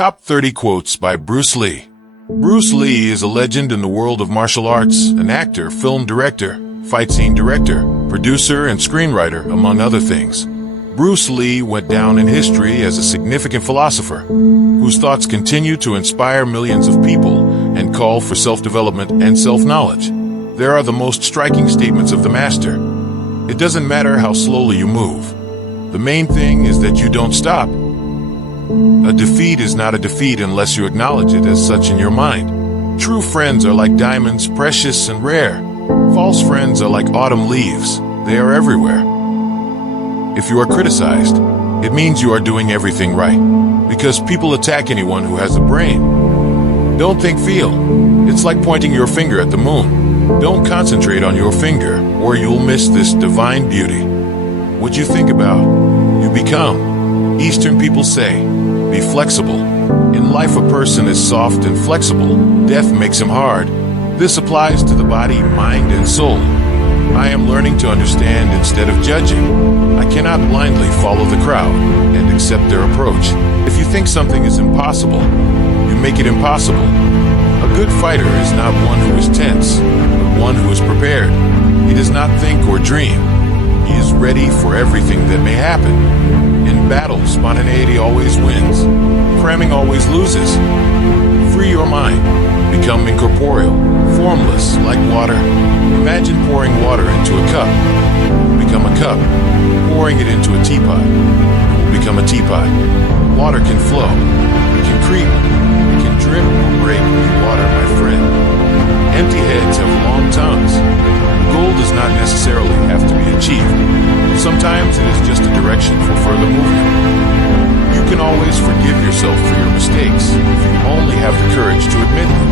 Top 30 Quotes by Bruce Lee. Bruce Lee is a legend in the world of martial arts, an actor, film director, fight scene director, producer, and screenwriter, among other things. Bruce Lee went down in history as a significant philosopher, whose thoughts continue to inspire millions of people and call for self-development and self-knowledge. There are the most striking statements of the master. It doesn't matter how slowly you move. The main thing is that you don't stop. A defeat is not a defeat unless you acknowledge it as such in your mind. True friends are like diamonds, precious and rare. False friends are like autumn leaves. They are everywhere. If you are criticized, it means you are doing everything right, because people attack anyone who has a brain. Don't think, feel. It's like pointing your finger at the moon. Don't concentrate on your finger, or you'll miss this divine beauty. What you think about, you become. Eastern people say, be flexible. In life, a person is soft and flexible. Death makes him hard. This applies to the body, mind, and soul. I am learning to understand instead of judging. I cannot blindly follow the crowd and accept their approach. If you think something is impossible, you make it impossible. A good fighter is not one who is tense, but one who is prepared. He does not think or dream. He is ready for everything that may happen. In battle, spontaneity always wins. Cramming always loses. Free your mind. Become incorporeal, formless, like water. Imagine pouring water into a cup. Become a cup. Pouring it into a teapot. Become a teapot. Water can flow. It can creep. It can drip or break. Water, my friend. Empty heads have long tongues. The goal does not necessarily have to be achieved. Sometimes it is just a direction for further movement. You can always forgive yourself for your mistakes if you only have the courage to admit them.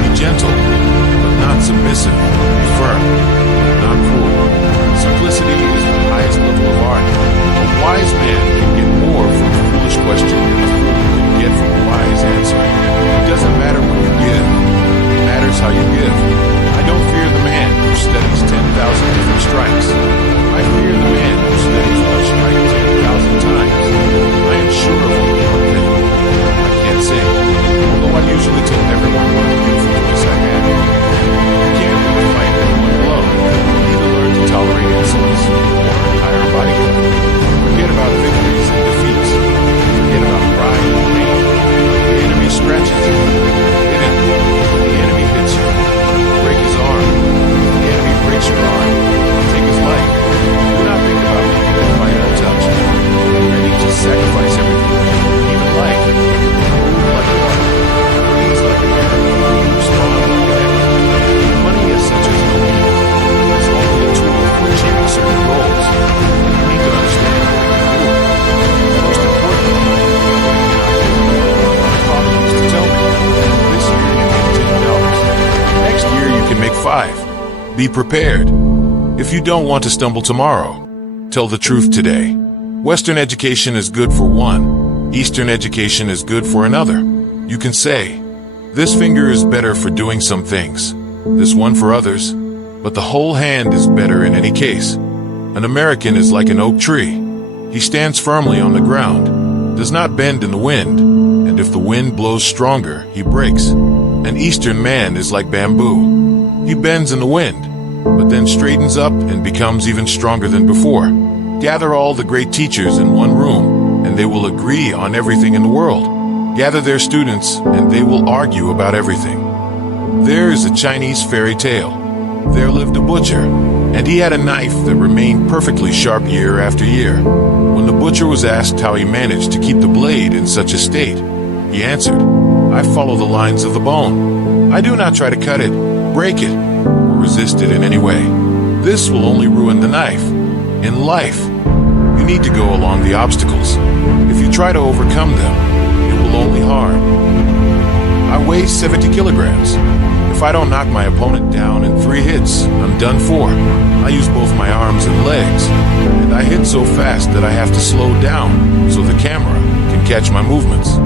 Be gentle, but not submissive. Be firm, but not cruel. Simplicity is the highest level of art. A wise man can get more from a foolish question than a fool can get from a wise answer. It doesn't matter what you give. It matters how you give. I don't fear the man who studies 10,000 different strikes. I fear the man who studies one strike 10,000 times. I am sure of only one thing. I can't sing, although I usually tell everyone what a beautiful voice I have. You can't win a fight with one blow. You need to learn to tolerate insults or hire a bodyguard. Forget about victories and defeats. Forget about pride and pain. The enemy scratches you. Hit him. The enemy hits you. Break his arm. The enemy breaks your arm. Take his life. Do not think about leaving that fight untouched. Get ready to sacrifice everything, even life. Move like water. Breathe like a river. Respond like an echo. Money as such is no evil. It is only a tool for achieving certain goals. You need to understand what you can do. Most importantly, what you cannot do. My father used to tell me, this year you make $10. Next year you can make $5. Be prepared. If you don't want to stumble tomorrow, tell the truth today. Western education is good for one. Eastern education is good for another. You can say, this finger is better for doing some things, this one for others, but the whole hand is better in any case. An American is like an oak tree. He stands firmly on the ground, does not bend in the wind, and if the wind blows stronger, he breaks. An Eastern man is like bamboo. He bends in the wind, but then straightens up and becomes even stronger than before. Gather all the great teachers in one room, and they will agree on everything in the world. Gather their students, and they will argue about everything. There is a Chinese fairy tale. There lived a butcher, and he had a knife that remained perfectly sharp year after year. When the butcher was asked how he managed to keep the blade in such a state, he answered, I follow the lines of the bone. I do not try to cut it, break it, or resist it in any way. This will only ruin the knife. In life, you need to go along the obstacles. If you try to overcome them, it will only harm. I weigh 70 kilograms. If I don't knock my opponent down in 3 hits, I'm done for. I use both my arms and legs, and I hit so fast that I have to slow down so the camera can catch my movements.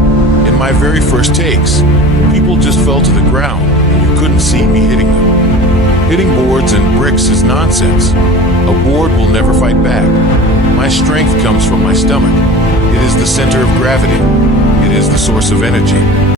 In my very first takes, people just fell to the ground and you couldn't see me hitting them. Hitting boards and bricks is nonsense. A board will never fight back. My strength comes from my stomach. It is the center of gravity. It is the source of energy.